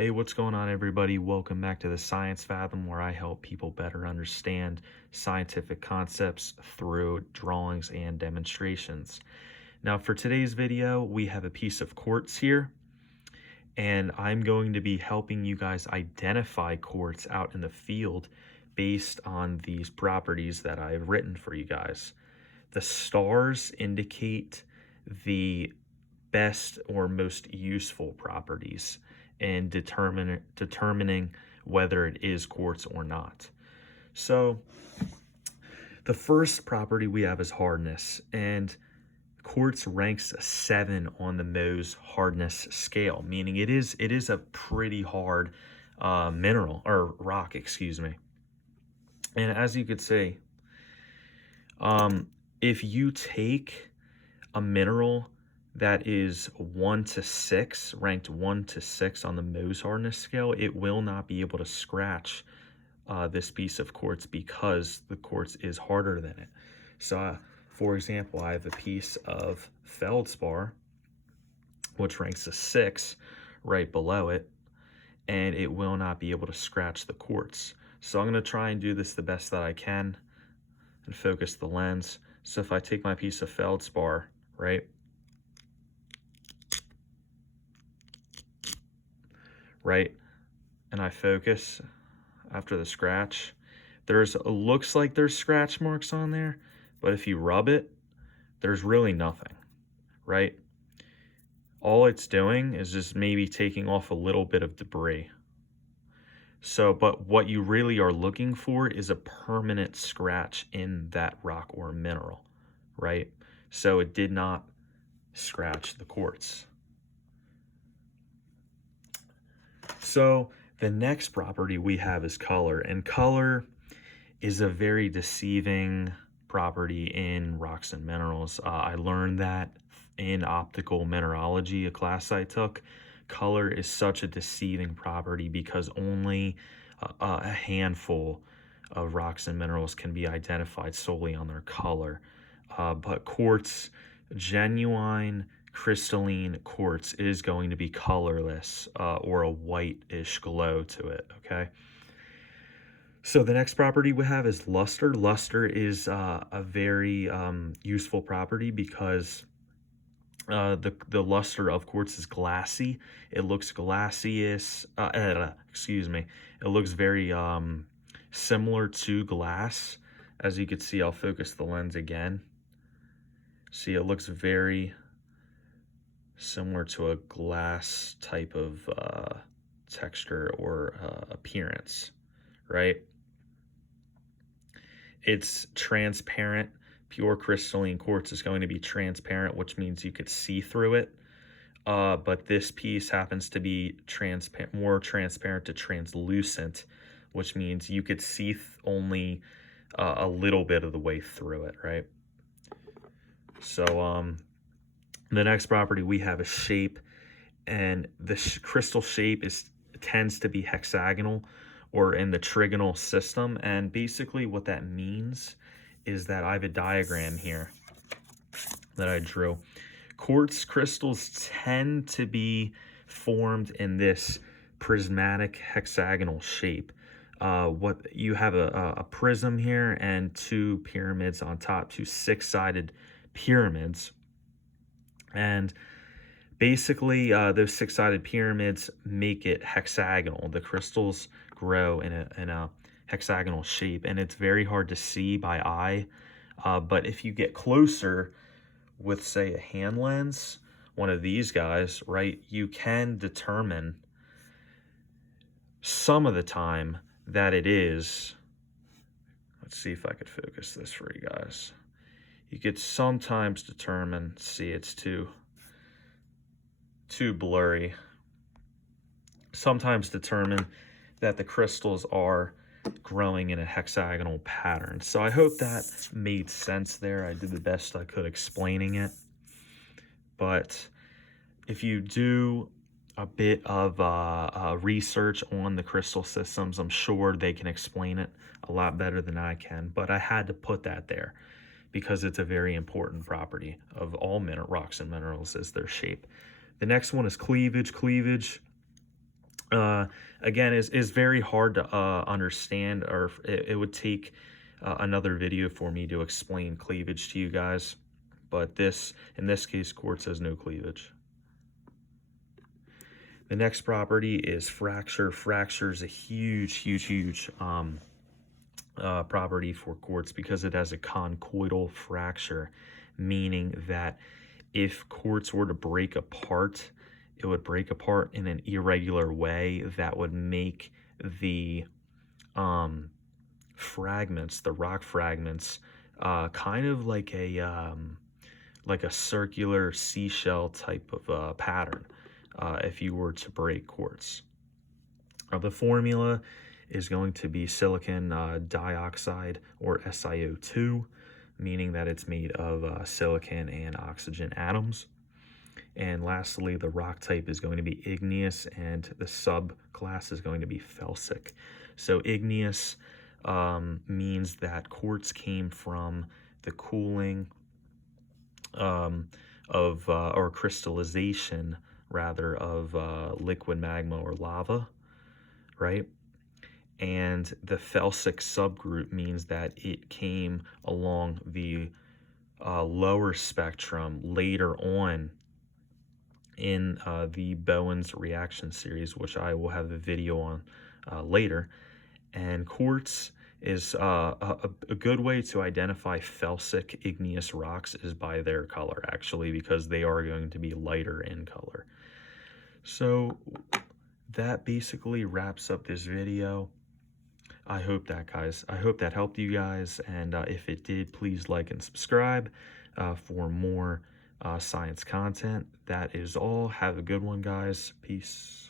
Hey, what's going on, everybody? Welcome back to the Science Fathom, where I help people better understand scientific concepts through drawings and demonstrations. Now, for today's video, we have a piece of quartz here, and I'm going to be helping you guys identify quartz out in the field based on these properties that I've written for you guys. The stars indicate the best or most useful properties in determining whether it is quartz or not. So the first property we have is hardness, and quartz ranks a 7 on the Mohs hardness scale, meaning it is a pretty hard mineral or rock, excuse me. And as you could see, if you take a mineral that is 1 to 6, ranked 1 to 6 on the Mohs hardness scale, it will not be able to scratch this piece of quartz because the quartz is harder than it. So, for example, I have a piece of feldspar, which ranks a 6 right below it, and it will not be able to scratch the quartz. So I'm going to try and do this the best that I can and focus the lens. So if I take my piece of feldspar, right, and I focus after the scratch, it looks like there's scratch marks on there, but if you rub it, there's really nothing, right? All it's doing is just maybe taking off a little bit of debris. So, but what you really are looking for is a permanent scratch in that rock or mineral, right? So it did not scratch the quartz. So the next property we have is color, and color is a very deceiving property in rocks and minerals. I learned that in optical mineralogy, a class I took. Color is such a deceiving property because only a handful of rocks and minerals can be identified solely on their color. But quartz, genuine crystalline quartz, is going to be colorless or a whitish glow to it, okay? So the next property we have is luster. Luster is a very useful property because the luster of quartz is glassy. It looks glacious. Excuse me. It looks very similar to glass. As you can see, I'll focus the lens again. See, it looks very similar to a glass type of texture or appearance, right? It's transparent. Pure crystalline quartz is going to be transparent, which means you could see through it. But this piece happens to be more transparent to translucent, which means you could see only a little bit of the way through it, right? So the next property we have is shape, and the crystal shape tends to be hexagonal or in the trigonal system. And basically what that means is that I have a diagram here that I drew. Quartz crystals tend to be formed in this prismatic hexagonal shape. What you have a prism here and two pyramids on top, two six-sided pyramids. And basically, those six-sided pyramids make it hexagonal. The crystals grow in a hexagonal shape, and it's very hard to see by eye. But if you get closer with, say, a hand lens, one of these guys, right, you can determine some of the time that it is. Let's see if I could focus this for you guys. You could sometimes determine, see, it's too blurry. Sometimes determine that the crystals are growing in a hexagonal pattern. So I hope that made sense there. I did the best I could explaining it. But if you do a bit of research on the crystal systems, I'm sure they can explain it a lot better than I can. But I had to put that there because it's a very important property of all rocks and minerals is their shape. The next one is cleavage. Cleavage uh, again, is very hard to understand, or it would take another video for me to explain cleavage to you guys. But in this case, quartz has no cleavage. The next property is fracture. Fracture is a huge property for quartz because it has a conchoidal fracture, meaning that if quartz were to break apart, it would break apart in an irregular way that would make the fragments, the rock fragments, kind of like a circular seashell type of pattern. If you were to break quartz, the formula is going to be silicon dioxide, or SiO2, meaning that it's made of silicon and oxygen atoms. And lastly, the rock type is going to be igneous, and the subclass is going to be felsic. So igneous means that quartz came from the cooling or crystallization, rather, of liquid magma or lava, right? And the felsic subgroup means that it came along the lower spectrum later on in the Bowen's reaction series, which I will have a video on later. And quartz is a good way to identify felsic igneous rocks is by their color, actually, because they are going to be lighter in color. So that basically wraps up this video. I hope that helped you guys, and if it did, please like and subscribe for more science content. That is all. Have a good one, guys. Peace.